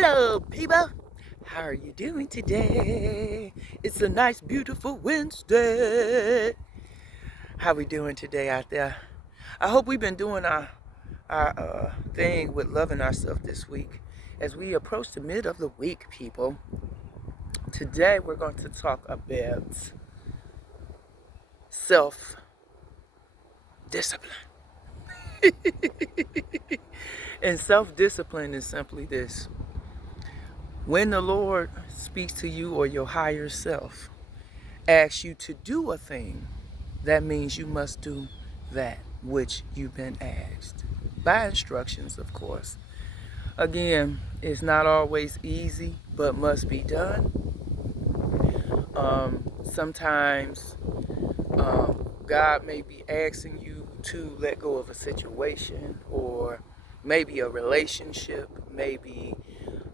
Hello, people. How are you doing today? It's a nice, beautiful Wednesday. How we doing today out there? I hope we've been doing our thing with loving ourselves this week. As we approach the mid of the week, people, today we're going to talk about self-discipline. And self-discipline is simply this. When the Lord speaks to you or your higher self, asks you to do a thing, that means you must do that which you've been asked. By instructions, of course. Again, it's not always easy, but must be done. Sometimes God may be asking you to let go of a situation, or maybe a relationship, maybe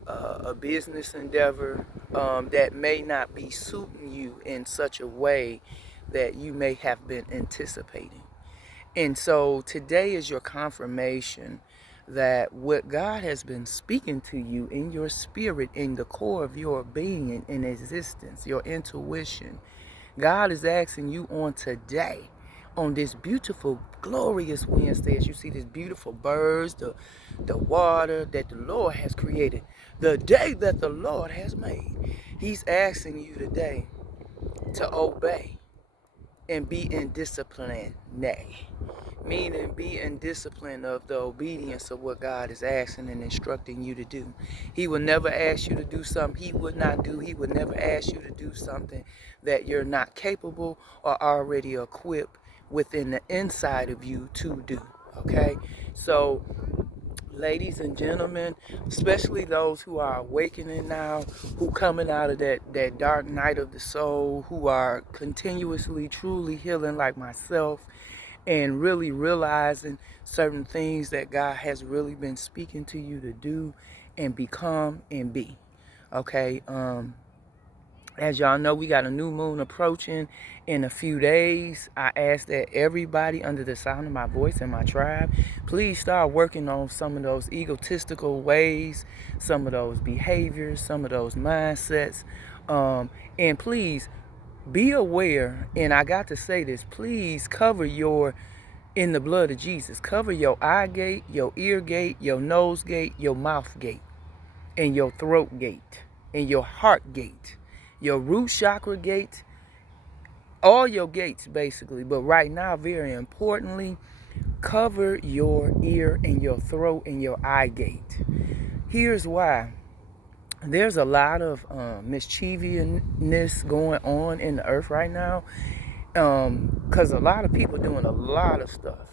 a business endeavor that may not be suiting you in such a way that you may have been anticipating. And so today is your confirmation that what God has been speaking to you in your spirit, in the core of your being and existence, your intuition, God is asking you on today, on this beautiful, glorious Wednesday, as you see these beautiful birds, the water that the Lord has created, the day that the Lord has made. He's asking you today to obey and be in discipline, meaning be in discipline of the obedience of what God is asking and instructing you to do. He will never ask you to do something He would not do. He would never ask you to do something that you're not capable or already equipped within the inside of you to do. Okay? So, ladies and gentlemen, especially those who are awakening now, who coming out of that dark night of the soul, who are continuously, truly healing like myself, and really realizing certain things that God has really been speaking to you to do and become and be. Okay, as y'all know, we got a new moon approaching in a few days. I ask that everybody under the sound of my voice in my tribe, please start working on some of those egotistical ways, some of those behaviors, some of those mindsets. And please be aware, and I got to say this, please cover in the blood of Jesus. Cover your eye gate, your ear gate, your nose gate, your mouth gate, and your throat gate, and your heart gate, your root chakra gate, all your gates basically. But right now, very importantly, cover your ear and your throat and your eye gate. Here's why. There's a lot of mischievousness going on in the earth right now, because a lot of people doing a lot of stuff.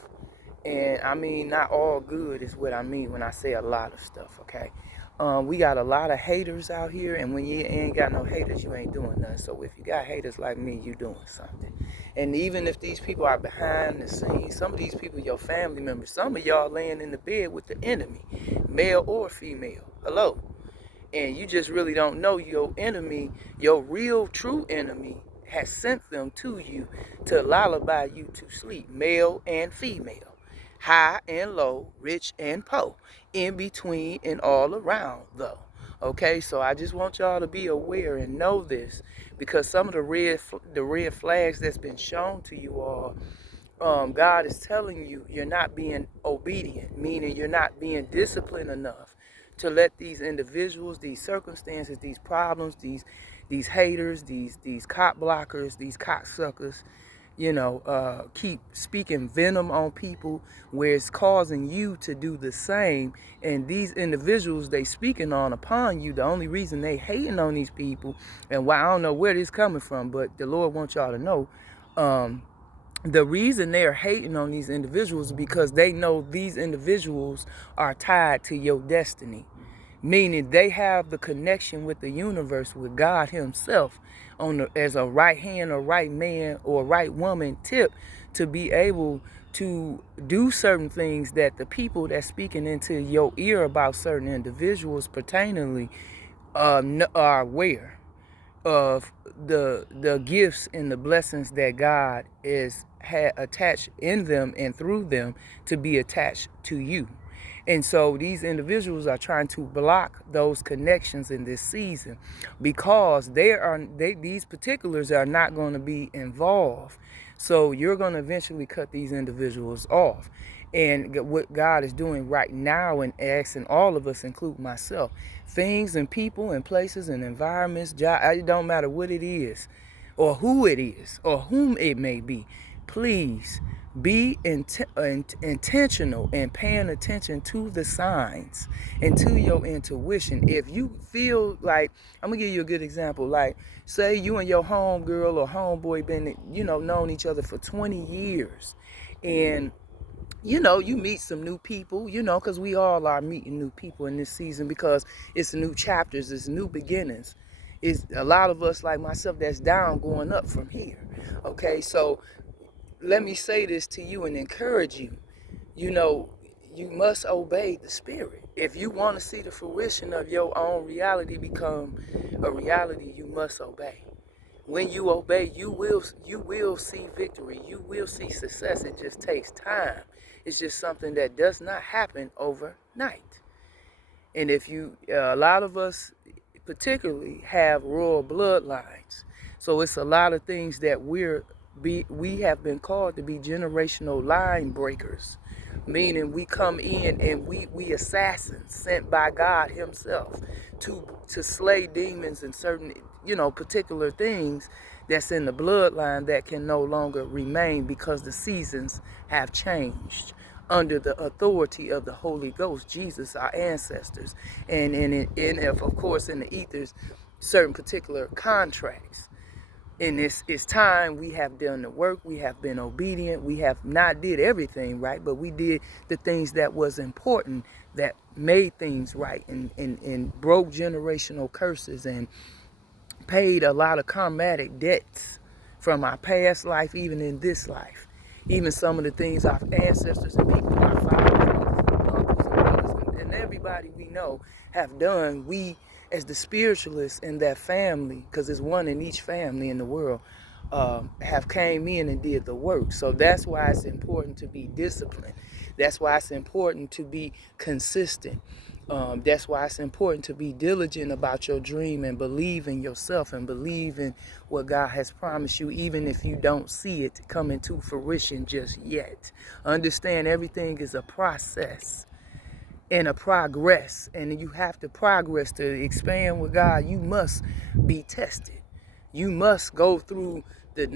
And I mean, not all good is what I mean when I say a lot of stuff, okay? We got a lot of haters out here, and when you ain't got no haters, you ain't doing nothing. So if you got haters like me, you doing something. And even if these people are behind the scenes, some of these people, your family members, some of y'all laying in the bed with the enemy, male or female. Hello. And you just really don't know your enemy, your real true enemy, has sent them to you to lullaby you to sleep, male and female, high and low, rich and poor, in between and all around though. Okay, so I just want y'all to be aware and know this, because some of the red flags that's been shown to you all, God is telling you you're not being obedient, meaning you're not being disciplined enough to let these individuals, these circumstances, these problems, these haters, these cop blockers, these cocksuckers, keep speaking venom on people, where it's causing you to do the same. And these individuals they speaking on upon you, the only reason they hating on these people, and why, I don't know where this coming from, but the Lord wants y'all to know, the reason they're hating on these individuals is because they know these individuals are tied to your destiny. Meaning they have the connection with the universe, with God Himself, as a right hand or right man or right woman tip, to be able to do certain things that the people that's speaking into your ear about certain individuals pertainingly are aware of the gifts and the blessings that God had attached in them and through them to be attached to you. And so these individuals are trying to block those connections in this season because these particulars are not going to be involved. So you're going to eventually cut these individuals off. And what God is doing right now and asking all of us, including myself, things and people and places and environments, it don't matter what it is or who it is or whom it may be, please be intentional and paying attention to the signs and to your intuition. If you feel like, I'm gonna give you a good example. Like, say you and your homegirl or homeboy been, known each other for 20 years, and you meet some new people, because we all are meeting new people in this season because it's new chapters, it's new beginnings. It's a lot of us, like myself, that's down going up from here. Okay, so let me say this to you and encourage you. You must obey the Spirit. If you want to see the fruition of your own reality become a reality, you must obey. When you obey, you will see victory. You will see success. It just takes time. It's just something that does not happen overnight. And if a lot of us particularly have royal bloodlines. So it's a lot of things that we have been called to be generational line breakers, meaning we come in and we assassins sent by God himself to slay demons and certain particular things that's in the bloodline that can no longer remain because the seasons have changed under the authority of the Holy Ghost, Jesus, our ancestors, and of course in the ethers, certain particular contracts. In this time, we have done the work, we have been obedient, we have not did everything right, but we did the things that was important, that made things right, and broke generational curses and paid a lot of karmatic debts from our past life, even in this life. Even some of the things our ancestors and people, our fathers, mothers, uncles, and brothers, and everybody we know have done, we as the spiritualists in that family, because there's one in each family in the world, have came in and did the work. So that's why it's important to be disciplined. That's why it's important to be consistent. That's why it's important to be diligent about your dream and believe in yourself and believe in what God has promised you, even if you don't see it coming to fruition just yet. Understand everything is a process and a progress, and you have to progress to expand with God. You must be tested. You must go through the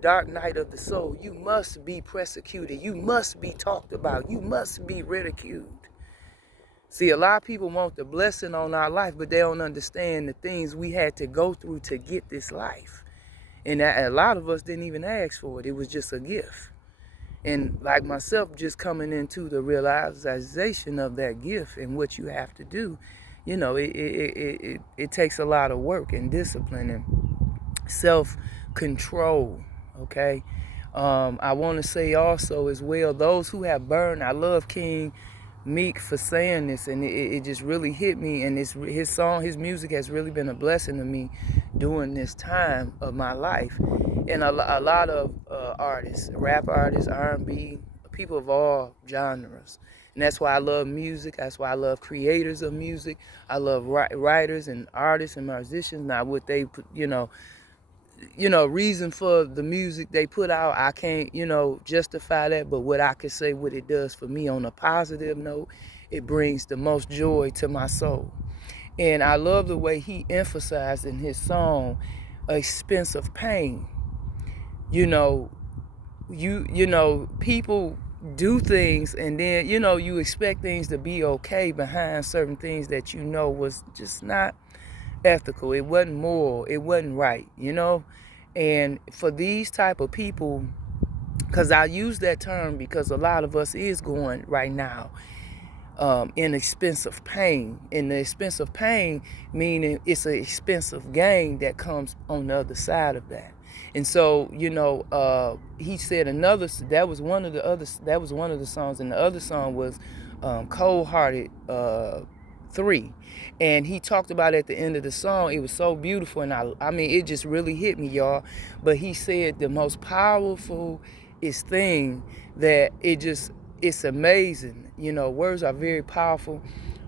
dark night of the soul. You must be persecuted. You must be talked about. You must be ridiculed. See, a lot of people want the blessing on our life, but they don't understand the things we had to go through to get this life. And a lot of us didn't even ask for it. It was just a gift. And like myself, just coming into the realization of that gift and what you have to do, it takes a lot of work and discipline and self-control, okay? I want to say also as well, those who have burned, I love King Meek for saying this, and it just really hit me, and his music has really been a blessing to me during this time of my life. And a lot of artists, rap artists, R&B, people of all genres. And that's why I love music. That's why I love creators of music. I love writers and artists and musicians. Now, what they put, reason for the music they put out, I can't, justify that. But what I can say, what it does for me on a positive note, it brings the most joy to my soul. And I love the way he emphasized in his song, expensive pain. People do things, and then, you expect things to be okay behind certain things that was just not ethical. It wasn't moral. It wasn't right, And for these type of people, because I use that term because a lot of us is going right now in expensive pain. And the expensive pain meaning it's an expensive gain that comes on the other side of that. And so, he said that was one of the songs, and the other song was Cold Hearted 3. And he talked about at the end of the song, it was so beautiful, and I mean, it just really hit me, y'all. But he said the most powerful thing that it's amazing. You know, words are very powerful,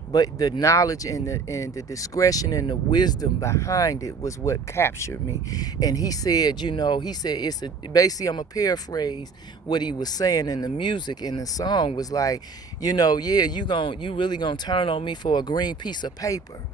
but the knowledge and the discretion and the wisdom behind it was what captured me. And he said, it's basically, I'm gonna paraphrase what he was saying in the music in the song was like, yeah, you really gonna turn on me for a green piece of paper,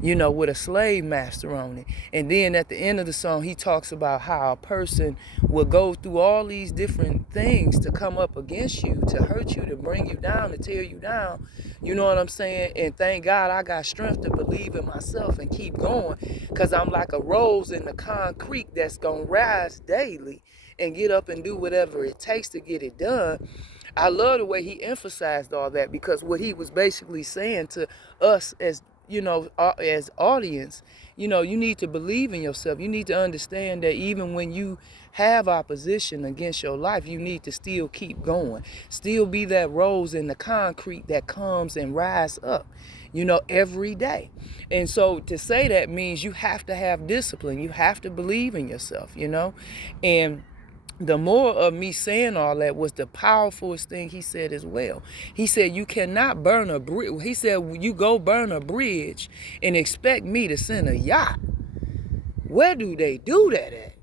with a slave master on it. And then at the end of the song, he talks about how a person will go through all these different things to come up against you, to hurt you, to bring you down, to tear you down. You know what I'm saying? And thank God I got strength to believe in myself and keep going, because I'm like a rose in the concrete that's going to rise daily and get up and do whatever it takes to get it done. I love the way he emphasized all that, because what he was basically saying to us as audience, you need to believe in yourself. You need to understand that even when you have opposition against your life, you need to still keep going. Still be that rose in the concrete that comes and rise up, every day. And so to say that means you have to have discipline. You have to believe in yourself, and the more of me saying all that was the powerfulest thing he said as well. He said, you cannot burn a bridge. He said, you go burn a bridge and expect me to send a yacht. Where do they do that at?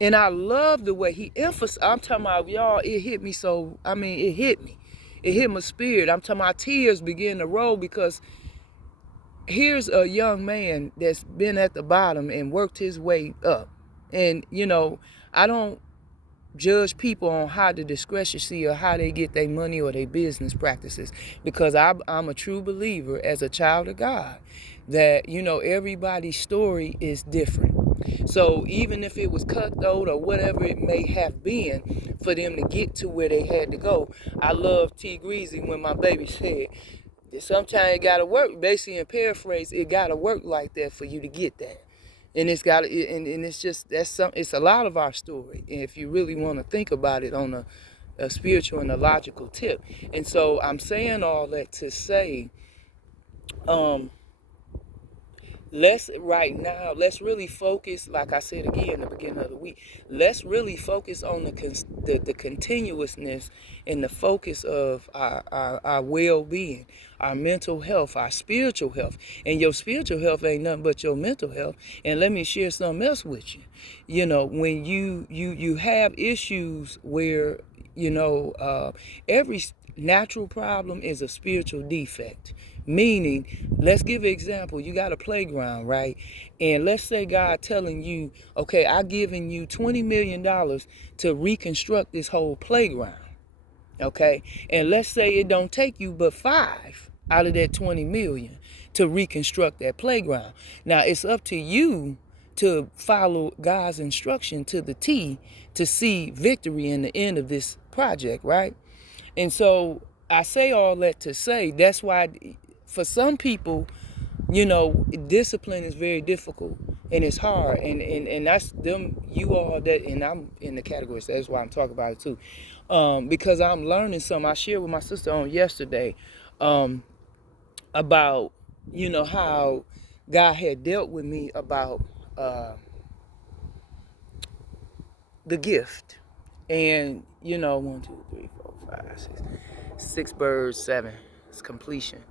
And I love the way he emphasized. I'm talking about, y'all, it hit me so, it hit me. It hit my spirit. I'm talking about tears began to roll, because here's a young man that's been at the bottom and worked his way up. And, I don't judge people on how the discrepancy or how they get their money or their business practices, because I'm a true believer as a child of God that everybody's story is different. So even if it was cutthroat or whatever it may have been for them to get to where they had to go, I love T Greasy when my baby said sometimes it gotta work, basically in paraphrase, it gotta work like that for you to get that. And it's just, it's a lot of our story, if you really want to think about it on a spiritual and a logical tip. And so I'm saying all that to say, let's really focus, like I said again in the beginning of the week, let's really focus on the continuousness and the focus of our well-being, our mental health, our spiritual health. And your spiritual health ain't nothing but your mental health. And let me share something else with you. When you have issues where, every natural problem is a spiritual defect. Meaning, let's give an example. You got a playground, right? And let's say God telling you, okay, I'm giving you $20 million to reconstruct this whole playground. Okay? And let's say it don't take you but 5 out of that 20 million to reconstruct that playground. Now, it's up to you to follow God's instruction to the T to see victory in the end of this project, right? And so I say all that to say, that's why for some people, discipline is very difficult and it's hard. And that's them, you all that, and I'm in the category, so that's why I'm talking about it too. Because I'm learning something. I shared with my sister on yesterday about, how God had dealt with me about the gift. And, 1, 2, 3, 4, 5, 6 birds, 7. It's completion.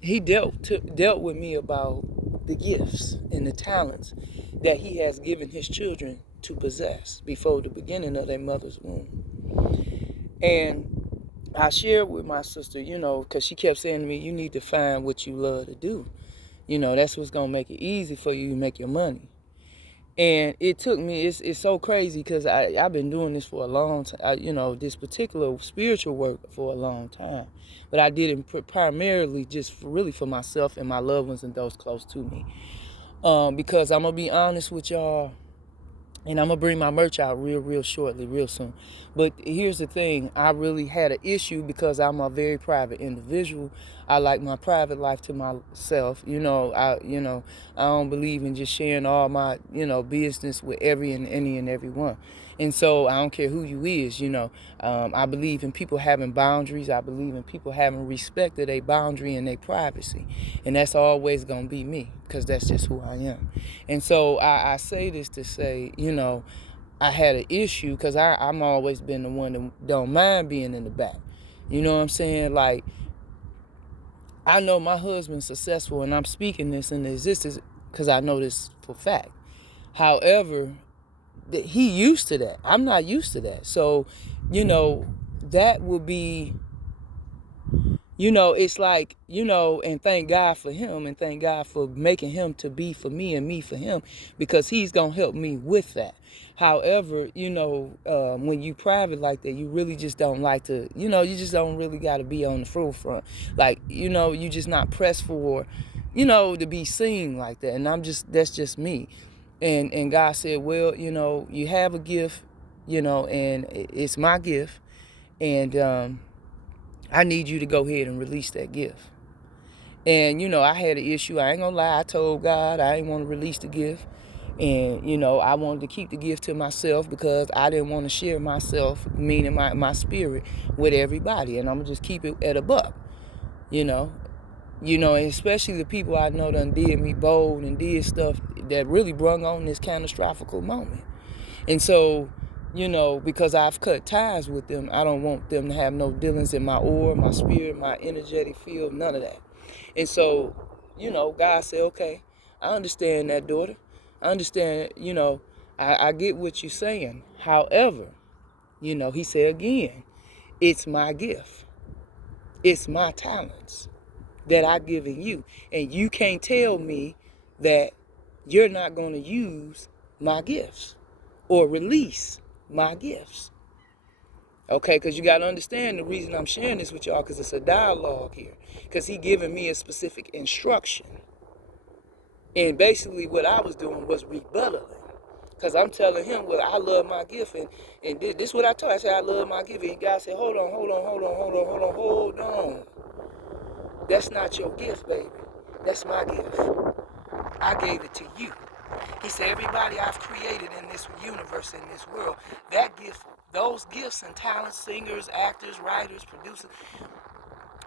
He dealt with me about the gifts and the talents that he has given his children to possess before the beginning of their mother's womb. And I shared with my sister, because she kept saying to me, you need to find what you love to do. That's what's going to make it easy for you to make your money. And it took me, it's so crazy, because I've been doing this for a long time, this particular spiritual work for a long time. But I did it primarily just really for myself and my loved ones and those close to me. Because I'm going to be honest with y'all, and I'm going to bring my merch out real shortly, real soon. But here's the thing. I really had an issue because I'm a very private individual. I like my private life to myself. I don't believe in just sharing all my, business with any and everyone. And so I don't care who you is, I believe in people having boundaries. I believe in people having respect of their boundary and their privacy. And that's always going to be me, because that's just who I am. And so I say this to say, I had an issue because I'm always been the one that don't mind being in the back. You know what I'm saying? Like, I know my husband's successful, and I'm speaking this into existence because I know this for fact. However, he used to that. I'm not used to that. So, that will be, it's like, and thank God for him, and thank God for making him to be for me and me for him, because he's going to help me with that. However, when you private like that, you really just don't like to, you just don't really got to be on the forefront. Like, you just not pressed for, to be seen like that. And that's just me. And God said, well, you have a gift, and it's my gift. And I need you to go ahead and release that gift. And, I had an issue. I ain't gonna lie. I told God I didn't want to release the gift. And, I wanted to keep the gift to myself because I didn't want to share myself, meaning my spirit, with everybody. And I'm going to just keep it at a buck, and especially the people I know done did me bold and did stuff that really brung on this catastrophic moment. And so, because I've cut ties with them, I don't want them to have no dealings in my aura, my spirit, my energetic field, none of that. And so, God said, okay, I understand that, daughter. I understand, I get what you're saying. However, he said again, it's my gift. It's my talents that I've given you. And you can't tell me that you're not going to use my gifts or release my gifts. Okay, because you got to understand the reason I'm sharing this with y'all, because it's a dialogue here. Because he giving me a specific instruction. And basically what I was doing was rebuttaling. Because I'm telling him, well, I love my gift. And this is what I told him. I said, I love my gift. And God said, hold on. That's not your gift, baby. That's my gift. I gave it to you. He said, everybody I've created in this universe, in this world, that gift, those gifts and talents, singers, actors, writers, producers,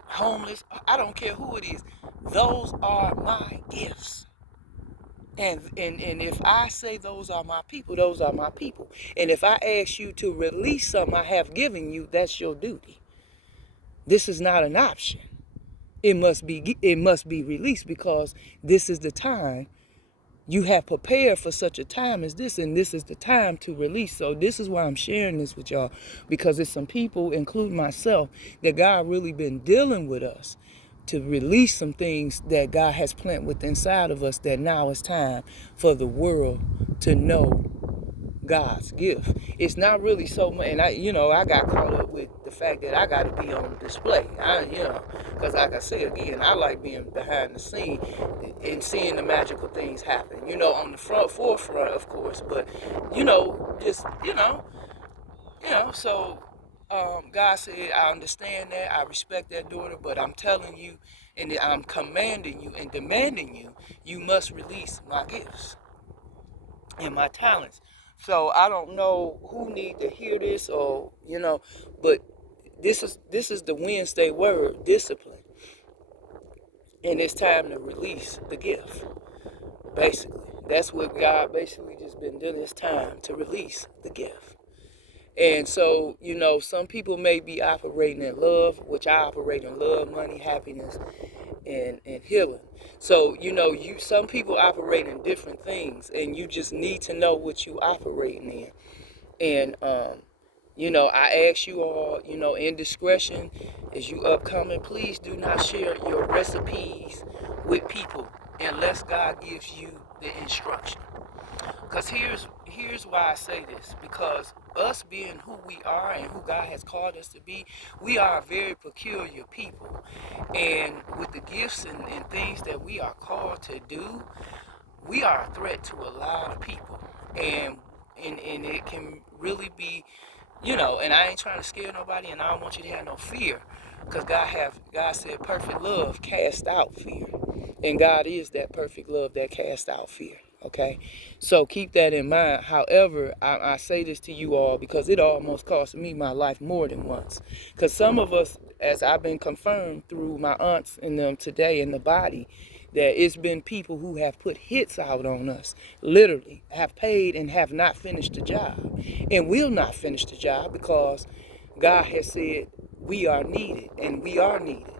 homeless, I don't care who it is, those are my gifts. And if I say those are my people, those are my people. And if I ask you to release something I have given you, that's your duty. This is not an option. It must be released, because this is the time. You have prepared for such a time as this, and this is the time to release. So this is why I'm sharing this with y'all, because it's some people, including myself, that God really been dealing with us to release some things that God has planted within inside of us, that now it's time for the world to know God's gift. It's not really so much, and I got caught up with the fact that I got to be on display. Because like I said again, I like being behind the scene and seeing the magical things happen. On the forefront, of course, but just So God said, I understand that, I respect that, daughter, but I'm telling you, and I'm commanding you and demanding you, you must release my gifts and my talents. So I don't know who need to hear this, or but this is the Wednesday word, discipline. And it's time to release the gift. Basically. That's what God basically just been doing. It's time to release the gift. And so, some people may be operating in love, which I operate in love, money, happiness, and healing. So, some people operate in different things, and you just need to know what you operating in. And I ask you all, in discretion, as you upcoming, please do not share your recipes with people unless God gives you the instruction. Because here's why I say this. Because us being who we are and who God has called us to be, we are a very peculiar people. And with the gifts and things that we are called to do, we are a threat to a lot of people. And it can really be, and I ain't trying to scare nobody, and I don't want you to have no fear. Because God said perfect love cast out fear. And God is that perfect love that casts out fear. Okay, so keep that in mind. However, I say this to you all because it almost cost me my life more than once. Because some of us, as I've been confirmed through my aunts and them today in the body, that it's been people who have put hits out on us, literally have paid and have not finished the job, and will not finish the job because God has said we are needed, and we are needed.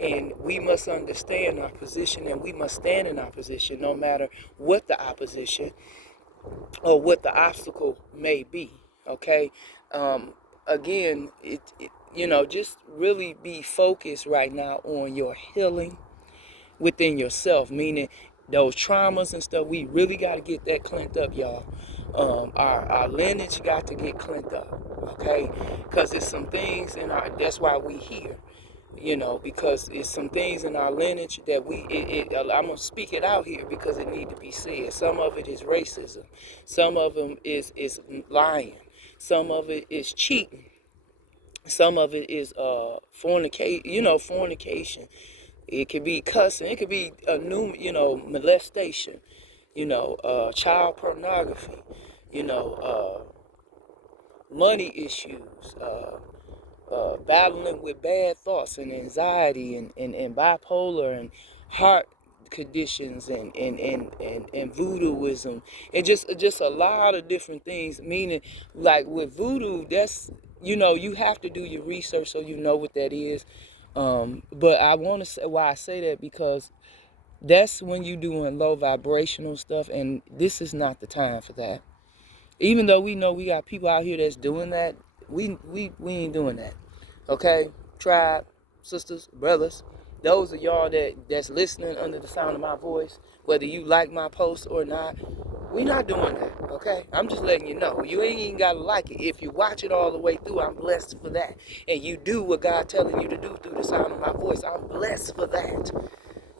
And we must understand our position, and we must stand in our position no matter what the opposition or what the obstacle may be. Okay. Again, just really be focused right now on your healing within yourself, meaning those traumas and stuff. We really got to get that cleaned up, y'all. Our lineage got to get cleaned up, okay? Because it's some things in our, that's why we here, because it's some things in our lineage that I'm going to speak it out here because it need to be said. Some of it is racism. Some of them is lying. Some of it is cheating. Some of it is fornication. It could be cussing. It could be molestation. Child pornography. Money issues. Battling with bad thoughts and anxiety and bipolar and heart conditions and voodooism and just a lot of different things, meaning like with voodoo, that's you have to do your research so you know what that is. But I want to say why I say that, because that's when you doing low vibrational stuff, and this is not the time for that. Even though we know we got people out here that's doing that, we ain't doing that. Okay? Tribe, sisters, brothers, those of y'all that's listening under the sound of my voice, whether you like my post or not, we not doing that. Okay? I'm just letting you know. You ain't even gotta like it. If you watch it all the way through, I'm blessed for that. And you do what God telling you to do through the sound of my voice, I'm blessed for that.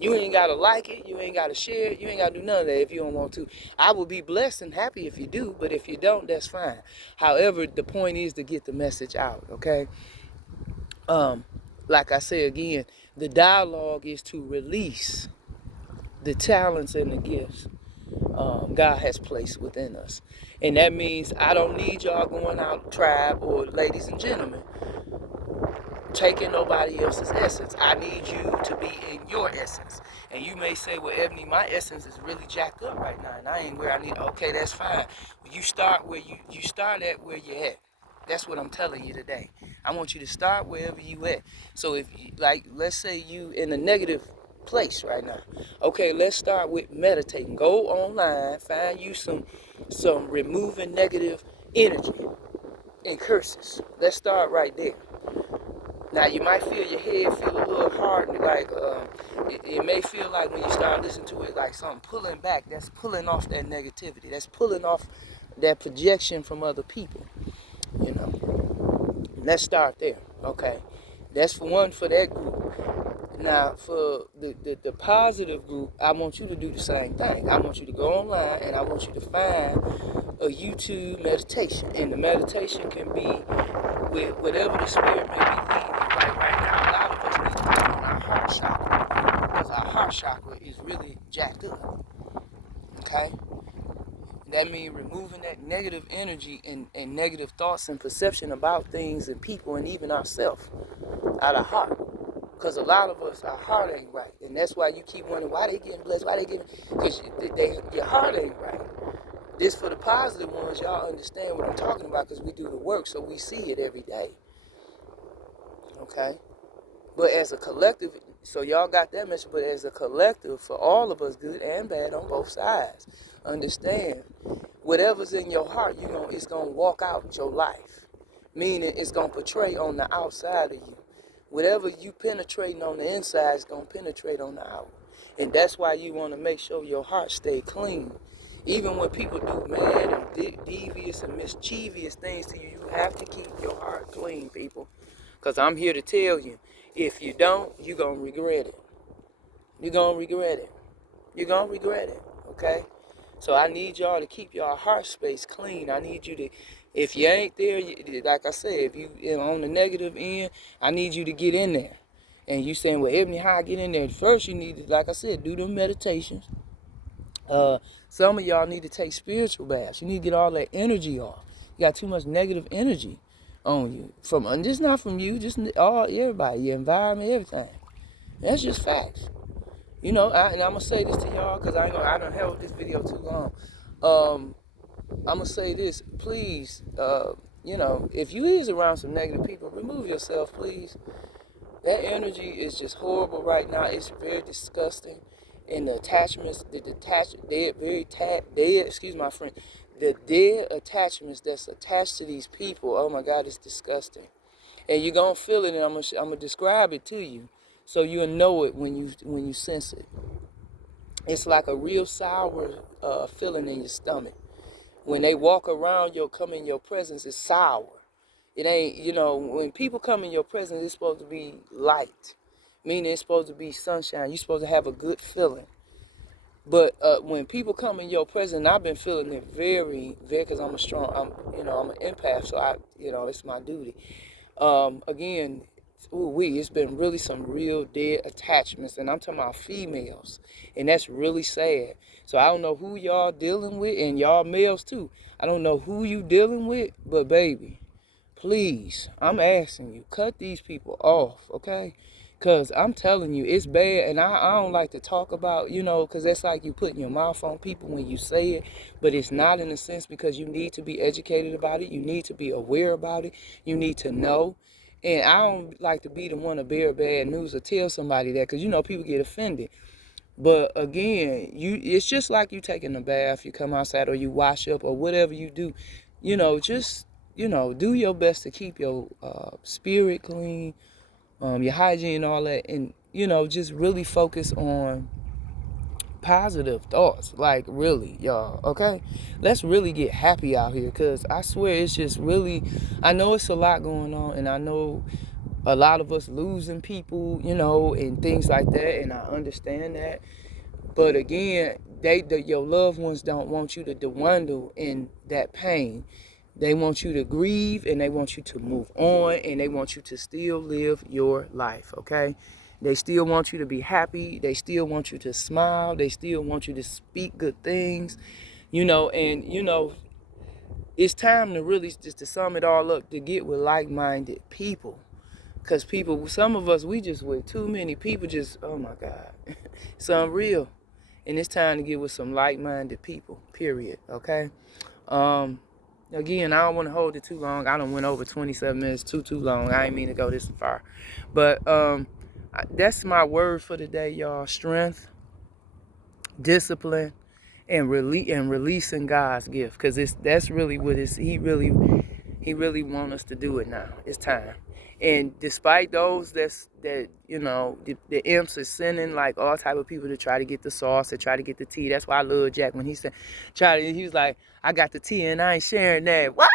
You ain't got to like it. You ain't got to share it. You ain't got to do none of that if you don't want to. I will be blessed and happy if you do, but if you don't, that's fine. However, the point is to get the message out, okay? Like I say again, the dialogue is to release the talents and the gifts God has placed within us. And that means I don't need y'all going out, tribe, or ladies and gentlemen, taking nobody else's essence. I need you to be in your essence. And you may say, well, Ebony, my essence is really jacked up right now, and I ain't where I need. Okay, that's fine. You start where you start at where you're at. That's what I'm telling you today. I want you to start wherever you at. So if let's say you in a negative place right now. Okay, let's start with meditating. Go online, find you some removing negative energy and curses. Let's start right there. Now you might feel your head feel a little hard, like it may feel like when you start listening to it, like something pulling back. That's pulling off that negativity. That's pulling off that projection from other people. Let's start there. Okay, that's for one for that group. Now for the positive group, I want you to do the same thing. I want you to go online and I want you to find a YouTube meditation, and the meditation can be with whatever the spirit may be leading. Like right now, a lot of us need to work on our heart chakra, because our heart chakra is really jacked up. Okay? That means removing that negative energy and negative thoughts and perception about things and people and even ourselves out of heart. Because a lot of us, our heart ain't right. And that's why you keep wondering why they getting blessed, why they getting, because your heart ain't right. This for the positive ones, y'all understand what I'm talking about because we do the work, so we see it every day. Okay? But as a collective, so y'all got that message, but as a collective, for all of us, good and bad on both sides, understand, whatever's in your heart, it's going to walk out your life. Meaning it's going to portray on the outside of you. Whatever you penetrating on the inside is going to penetrate on the out. And that's why you want to make sure your heart stay clean. Even when people do mad and devious and mischievous things to you, you have to keep your heart clean, people. Because I'm here to tell you, if you don't, you're going to regret it. You're going to regret it. You're going to regret it, okay? So I need y'all to keep your heart space clean. I need you to, if you ain't there, like I said, if you on the negative end, I need you to get in there. And you saying, well, Ebony, how I get in there? First, you need to, like I said, do them meditations. Some of y'all need to take spiritual baths. You need to get all that energy off. You got too much negative energy on you. And just not from you, just everybody, your environment, everything. That's just facts. You know, and I'm gonna say this to y'all because I know I done held this video too long. Um, I'm gonna say this, please. You know, if you is around some negative people, remove yourself, please. That energy is just horrible right now. It's very disgusting, and the attachments, the detached, dead, very dead. Excuse my friend. The dead attachments that's attached to these people. Oh my God, it's disgusting. And you're gonna feel it, and I'm gonna describe it to you, so you'll know it when you sense it. It's like a real sour feeling in your stomach. When they walk around come in your presence, it's sour. It ain't, you know, when people come in your presence, it's supposed to be light, meaning it's supposed to be sunshine. You're supposed to have a good feeling. But when people come in your presence, I've been feeling it very, very, because I'm I'm an empath, so it's my duty. Again, it's been really some real dead attachments, and I'm talking about females, and that's really sad. So I don't know who y'all dealing with, and y'all males too. I don't know who you dealing with, but baby, please, I'm asking you, cut these people off, okay? Because I'm telling you, it's bad, and I don't like to talk about, because that's like you putting your mouth on people when you say it, but it's not in a sense, because you need to be educated about it. You need to be aware about it. You need to know. And I don't like to be the one to bear bad news or tell somebody that, because, people get offended. But again, it's just like you taking a bath, you come outside, or you wash up, or whatever you do, just, do your best to keep your spirit clean, your hygiene and all that, and, just really focus on positive thoughts. Like, really, y'all, okay? Let's really get happy out here, because I swear it's just really, I know it's a lot going on, and I know a lot of us losing people, and things like that, and I understand that. But again, your loved ones don't want you to dwindle in that pain. They want you to grieve, and they want you to move on, and they want you to still live your life, okay? They still want you to be happy. They still want you to smile. They still want you to speak good things, and, it's time to really, just to sum it all up, to get with like-minded people. Because some of us, we just with too many people, just, oh my God, it's unreal. And it's time to get with some like-minded people, period, okay? Again, I don't want to hold it too long. I done went over 27 minutes, too long. I ain't mean to go this far. But that's my word for today, y'all. Strength, discipline, and releasing God's gift. Because that's really what he really want us to do it now. It's time. And despite those the imps is sending like all type of people to try to get the sauce, to try to get the tea. That's why I love Jack when he said, he was like, I got the tea and I ain't sharing that. What?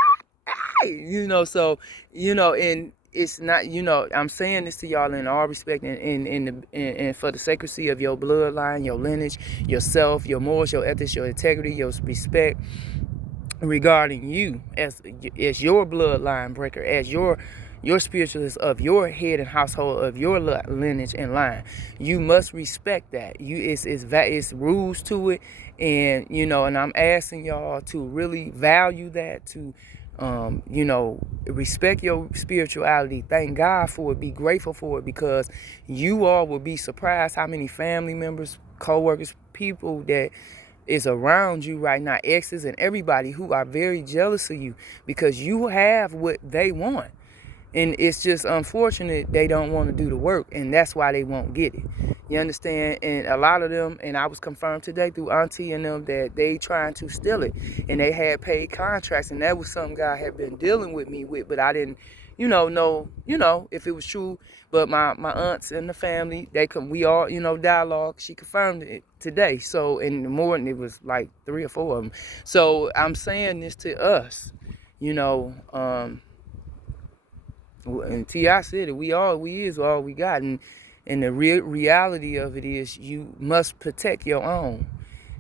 So, and it's not, I'm saying this to y'all in all respect, and for the sacredcy of your bloodline, your lineage, yourself, your morals, your ethics, your integrity, your respect, regarding you as your bloodline breaker, as your spiritualist of your head and household, of your lineage and line. You must respect that. It's rules to it, and and I'm asking y'all to really value that, to respect your spirituality. Thank God for it. Be grateful for it, because you all will be surprised how many family members, co-workers, people that is around you right now, exes and everybody, who are very jealous of you because you have what they want. And it's just unfortunate they don't want to do the work, and that's why they won't get it. You understand? And a lot of them, and I was confirmed today through Auntie and them, that they trying to steal it, and they had paid contracts, and that was something God had been dealing with me with, but I didn't, know, if it was true. But my aunts and the family, we all, dialogue. She confirmed it today. So in the morning, it was like 3 or 4 of them. So I'm saying this to us, and T.I. said it, we is all we got. And the reality of it is, you must protect your own,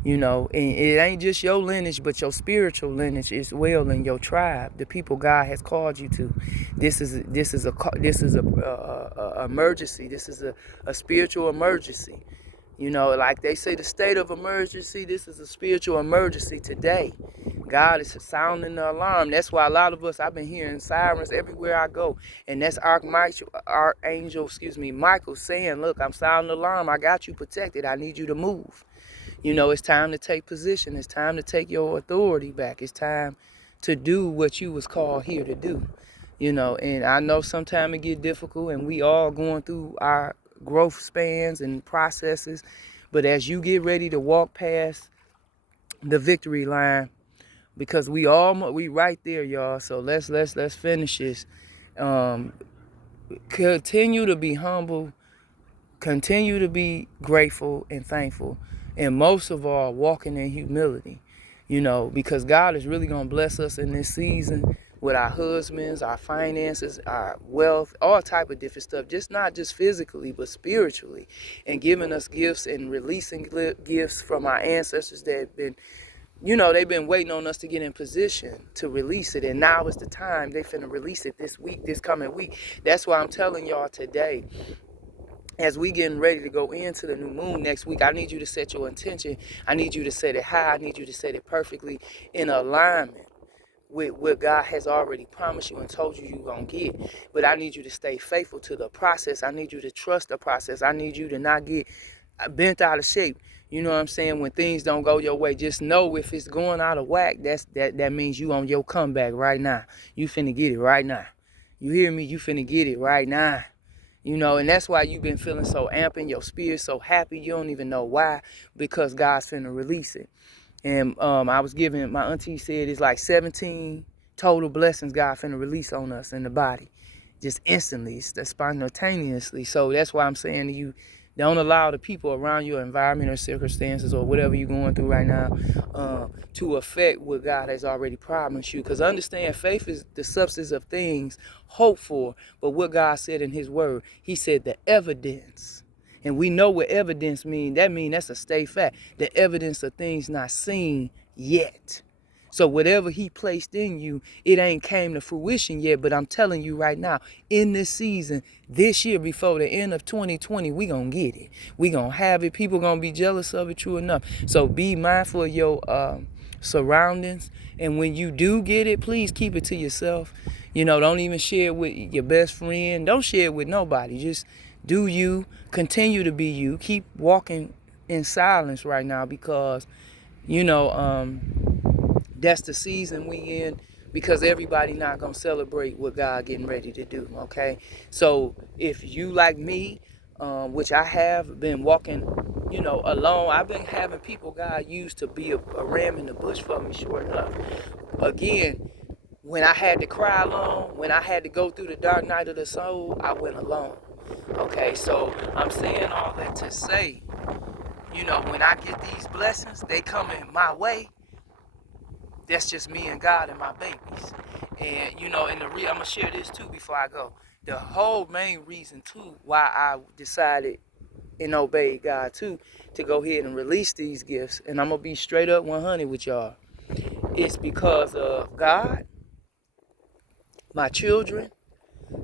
and it ain't just your lineage, but your spiritual lineage as well, in your tribe, the people God has called you to. This is a emergency. This is a spiritual emergency. Like they say, the state of emergency, this is a spiritual emergency today. God is sounding the alarm. That's why a lot of us, I've been hearing sirens everywhere I go. And that's Archangel, Michael saying, look, I'm sounding the alarm. I got you protected. I need you to move. You know, it's time to take position. It's time to take your authority back. It's time to do what you was called here to do. You know, and I know sometimes it get difficult, and we all going through our growth spans and processes. But as you get ready to walk past the victory line, because we right there, y'all. So let's finish this. Continue to be humble. Continue to be grateful and thankful, and most of all, walking in humility. You know, because God is really gonna bless us in this season with our husbands, our finances, our wealth, all type of different stuff. Just not just physically, but spiritually, and giving us gifts and releasing gifts from our ancestors that have been, you know, they've been waiting on us to get in position to release it. And now is the time. They finna release it this week, this coming week. That's why I'm telling y'all today, as we getting ready to go into the new moon next week, I need you to set your intention. I need you to set it high. I need you to set it perfectly in alignment with what God has already promised you and told you you're going to get. But I need you to stay faithful to the process. I need you to trust the process. I need you to not get bent out of shape. You know what I'm saying? When things don't go your way, just know if it's going out of whack, that means you on your comeback right now. You finna get it right now. You hear me? You finna get it right now. You know, and that's why you've been feeling so amping, your spirit so happy. You don't even know why, because God's finna release it. And I was giving, my auntie said it's like 17 total blessings God finna release on us in the body. Just instantly, spontaneously. So that's why I'm saying to you, don't allow the people around your environment or circumstances or whatever you're going through right now to affect what God has already promised you. Because understand, faith is the substance of things hoped for. But what God said in his word, he said the evidence. And we know what evidence means. That means that's a stay fact. The evidence of things not seen yet. So whatever he placed in you, it ain't came to fruition yet. But I'm telling you right now, in this season, this year before the end of 2020, we going to get it. We going to have it. People going to be jealous of it, true enough. So be mindful of your surroundings. And when you do get it, please keep it to yourself. You know, don't even share it with your best friend. Don't share it with nobody. Just do you. Continue to be you. Keep walking in silence right now because, you know, that's the season we in, because everybody not going to celebrate what God getting ready to do, okay? So if you, like me, which I have been walking, you know, alone, I've been having people God used to be a ram in the bush for me, sure enough. Again, when I had to cry alone, when I had to go through the dark night of the soul, I went alone, okay? So I'm saying all that to say, you know, when I get these blessings, they come in my way. That's just me and God and my babies. And, you know, I'm going to share this too before I go. The whole main reason too why I decided and obeyed God too to go ahead and release these gifts, and I'm going to be straight up 100 with y'all, it's because of God, my children,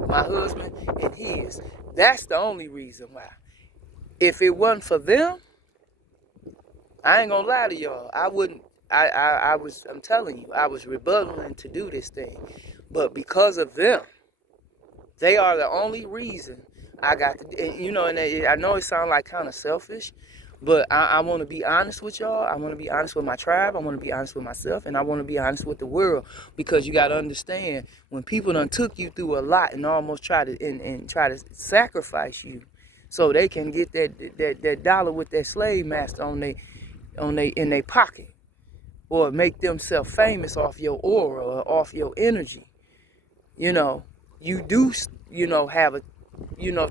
my husband, and his. That's the only reason why. If it wasn't for them, I ain't gonna lie to y'all. I wouldn't. I'm telling you, I was rebelling to do this thing, but because of them, they are the only reason I got to. And, you know, and I know it sounds like kind of selfish, but I want to be honest with y'all. I want to be honest with my tribe. I want to be honest with myself, and I want to be honest with the world, because you got to understand, when people done took you through a lot and almost try to sacrifice you, so they can get that dollar with that slave master in their pocket, or make themselves famous off your aura or off your energy. You know, you do, you know,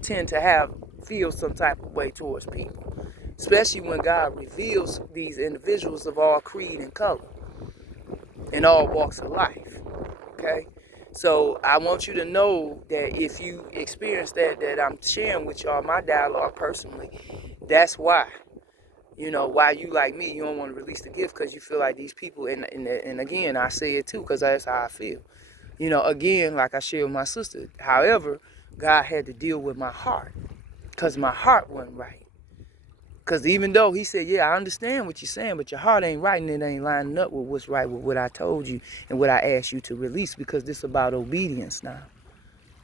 tend to feel some type of way towards people, especially when God reveals these individuals of all creed and color and all walks of life. Okay, so I want you to know that if you experience that I'm sharing with y'all my dialogue personally, that's why. You know, why you like me, you don't want to release the gift, because you feel like these people, and again, I say it too, because that's how I feel. You know, again, like I shared with my sister. However, God had to deal with my heart, because my heart wasn't right. Because even though he said, yeah, I understand what you're saying, but your heart ain't right and it ain't lining up with what's right with what I told you and what I asked you to release, because this is about obedience now.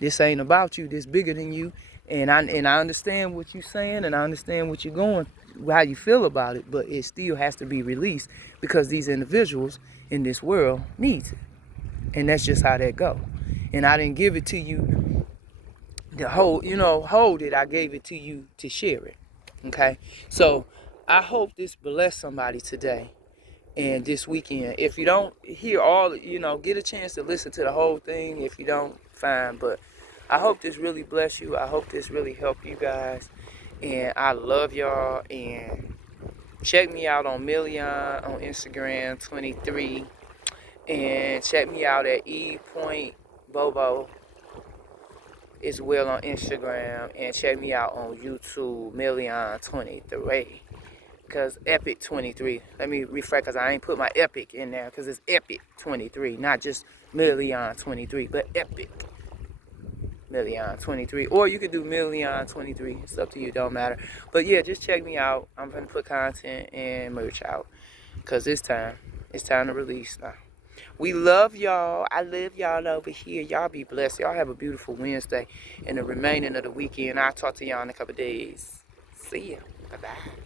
This ain't about you. This bigger than you. And I understand what you're saying, and I understand what you're going, how you feel about it, but it still has to be released because these individuals in this world needs it. And that's just how that go. And I didn't give it to you to hold it. I gave it to you to share it. Okay? So I hope this bless somebody today and this weekend. If you don't hear all, get a chance to listen to the whole thing. If you don't, fine. But I hope this really bless you. I hope this really help you guys. And I love y'all. And check me out on Million on Instagram 23. And check me out at e.bobo as well on Instagram. And check me out on YouTube, Million 23. Because Epic 23. Let me refresh, because I ain't put my Epic in there, because it's Epic 23, not just Million 23, but Epic Million 23. Or you could do Million 23. It's up to you, don't matter. But yeah, just check me out. I'm going to put content and merch out, because it's time. It's time to release now. We love y'all. I love y'all over here. Y'all be blessed. Y'all have a beautiful Wednesday and the remaining of the weekend. I'll talk to y'all in a couple days. See ya. Bye-bye.